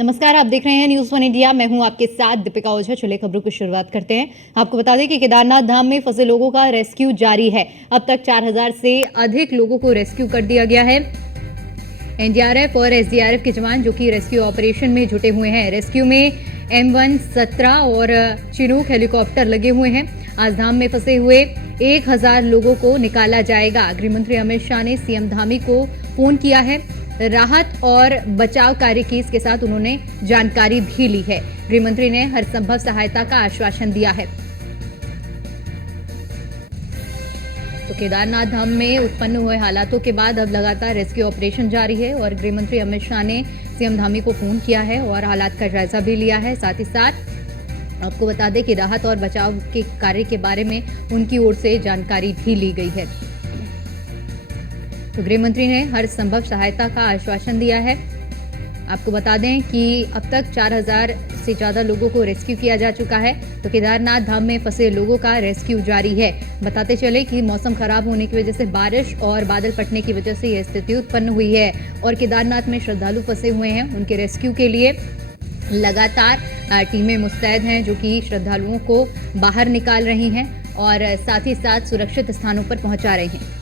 नमस्कार, आप देख रहे हैं न्यूज़ वन इंडिया। मैं हूं आपके साथ दीपिका ओझा। चलिए खबरों की शुरुआत करते हैं। आपको बता दें कि केदारनाथ धाम में फंसे लोगों का रेस्क्यू जारी है। अब तक 4000 से अधिक लोगों को रेस्क्यू कर दिया गया है। एनडीआरएफ और एसडीआरएफ के जवान जो कि रेस्क्यू ऑपरेशन में जुटे हुए हैं। रेस्क्यू में M117 और चिनूक हेलीकॉप्टर लगे हुए हैं। आज धाम में फंसे हुए 1000 लोगों को निकाला जाएगा। गृहमंत्री अमित शाह ने सीएम धामी को फोन किया है। राहत और बचाव कार्य की इसके साथ उन्होंने जानकारी भी ली है। गृहमंत्री ने हर संभव सहायता का आश्वासन दिया है। तो केदारनाथ धाम में उत्पन्न हुए हालातों के बाद अब लगातार रेस्क्यू ऑपरेशन जारी है और गृहमंत्री अमित शाह ने सीएम धामी को फोन किया है और हालात का जायजा भी लिया है। साथ ही साथ आपको बता दें कि राहत और बचाव के कार्य के बारे में उनकी ओर से जानकारी भी ली गई है। तो गृहमंत्री ने हर संभव सहायता का आश्वासन दिया है। आपको बता दें कि अब तक 4000 से ज्यादा लोगों को रेस्क्यू किया जा चुका है। तो केदारनाथ धाम में फंसे लोगों का रेस्क्यू जारी है। बताते चले कि मौसम खराब होने की वजह से बारिश और बादल फटने की वजह से यह स्थिति उत्पन्न हुई है और केदारनाथ में श्रद्धालु फंसे हुए हैं। उनके रेस्क्यू के लिए लगातार टीमें मुस्तैद हैं जो कि श्रद्धालुओं को बाहर निकाल रही हैं और साथ ही साथ सुरक्षित स्थानों पर पहुंचा रही हैं।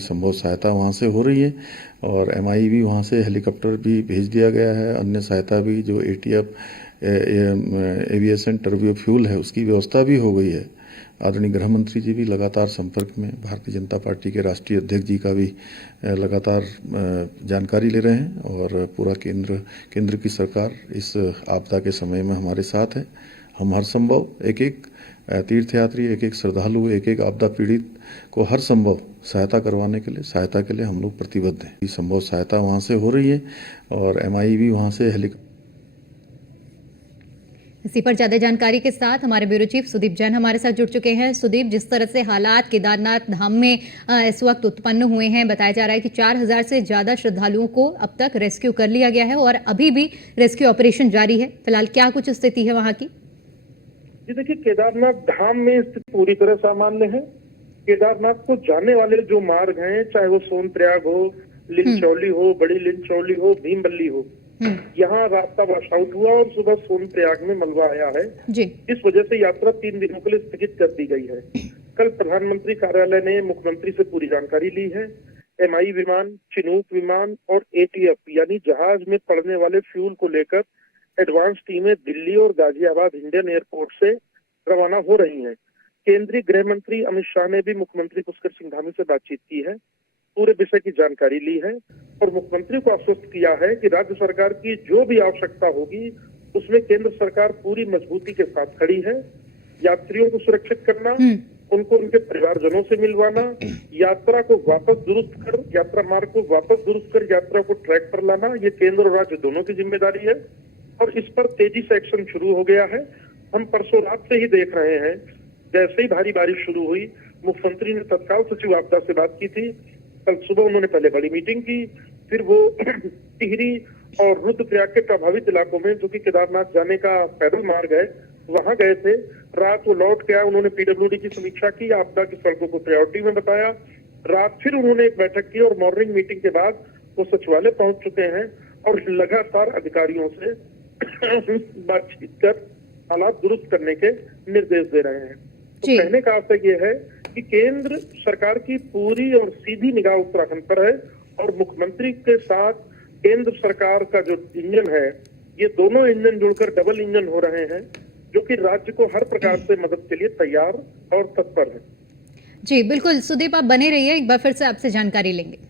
संभव सहायता वहाँ से हो रही है और MI भी वहाँ से हेलीकॉप्टर भी भेज दिया गया है। अन्य सहायता भी जो ATF एविएशन टर्बो फ्यूल है उसकी व्यवस्था भी हो गई है। आदरणीय गृह मंत्री जी भी लगातार संपर्क में, भारतीय जनता पार्टी के राष्ट्रीय अध्यक्ष जी का भी लगातार जानकारी ले रहे हैं और पूरा केंद्र की सरकार इस आपदा के समय में हमारे साथ है। हम हर संभव एक एक तीर्थयात्री, एक एक श्रद्धालु, एक एक आपदा पीड़ित को हर संभव सहायता सहायता के लिए हम लोग प्रतिबद्ध हैं। संभव सहायता वहाँ से हो रही है और MI भी वहाँ से हेलीकॉप्टर। इसी पर ज्यादा जानकारी के साथ हमारे ब्यूरो चीफ सुदीप जैन हमारे साथ जुड़ चुके हैं। सुदीप, जिस तरह से हालात केदारनाथ धाम में इस वक्त उत्पन्न हुए हैं, बताया जा रहा है कि 4000 से ज्यादा श्रद्धालुओं को अब तक रेस्क्यू कर लिया गया है और अभी भी रेस्क्यू ऑपरेशन जारी है। फिलहाल क्या कुछ स्थिति है वहां की? जी देखिए, केदारनाथ धाम में स्थिति पूरी तरह सामान्य है। केदारनाथ को जाने वाले जो मार्ग हैं, चाहे वो सोनप्रयाग हो, लिंचौली हो, बड़ी लिंचौली हो, भीमबल्ली हो, यहाँ रास्ता वॉश आउट हुआ और सुबह सोनप्रयाग में मलबा आया है जी। इस वजह से यात्रा 3 दिनों के लिए स्थगित कर दी गई है। कल प्रधानमंत्री कार्यालय ने मुख्यमंत्री से पूरी जानकारी ली है। MI विमान, चिनूक विमान और ATF यानी जहाज में पड़ने वाले फ्यूल को लेकर एडवांस टीमें दिल्ली और गाजियाबाद इंडियन एयरपोर्ट से रवाना हो रही हैं। केंद्रीय गृह मंत्री अमित शाह ने भी मुख्यमंत्री पुष्कर सिंह धामी से बातचीत की है, पूरे विषय की जानकारी ली है और मुख्यमंत्री को आश्वस्त किया है कि राज्य सरकार की जो भी आवश्यकता होगी उसमें केंद्र सरकार पूरी मजबूती के साथ खड़ी है। यात्रियों को सुरक्षित करना, उनको उनके परिवारजनों से मिलवाना, यात्रा को वापस दुरुस्त कर, यात्रा मार्ग को वापस दुरुस्त कर यात्रा को ट्रैक पर लाना, ये केंद्र और राज्य दोनों की जिम्मेदारी है और इस पर तेजी से एक्शन शुरू हो गया है। हम परसों रात से ही देख रहे हैं, जैसे ही भारी बारिश शुरू हुई, मुख्यमंत्री ने तत्काल सचिव आपदा से बात की थी। कल सुबह उन्होंने पहले बड़ी मीटिंग की, फिर वो टिहरी और रुद्रप्रयाग के प्रभावित इलाकों में, जो कि केदारनाथ जाने का पैदल मार्ग है, वहां गए थे। रात वो लौट के आए, उन्होंने PWD की समीक्षा की, आपदा की सड़कों को प्रायोरिटी में बताया। रात फिर उन्होंने एक बैठक की और मॉर्निंग मीटिंग के बाद वो सचिवालय पहुंच चुके हैं और लगातार अधिकारियों से बातचीत कर हालात दुरुस्त करने के निर्देश दे रहे हैं। तो कहने का अर्थ ये है कि केंद्र सरकार की पूरी और सीधी निगाह उत्तराखंड पर है और मुख्यमंत्री के साथ केंद्र सरकार का जो इंजन है, ये दोनों इंजन जुड़कर डबल इंजन हो रहे हैं, जो कि राज्य को हर प्रकार से मदद के लिए तैयार और तत्पर है। जी बिल्कुल सुदीप, आप बने रहिए, एक बार फिर से आपसे जानकारी लेंगे।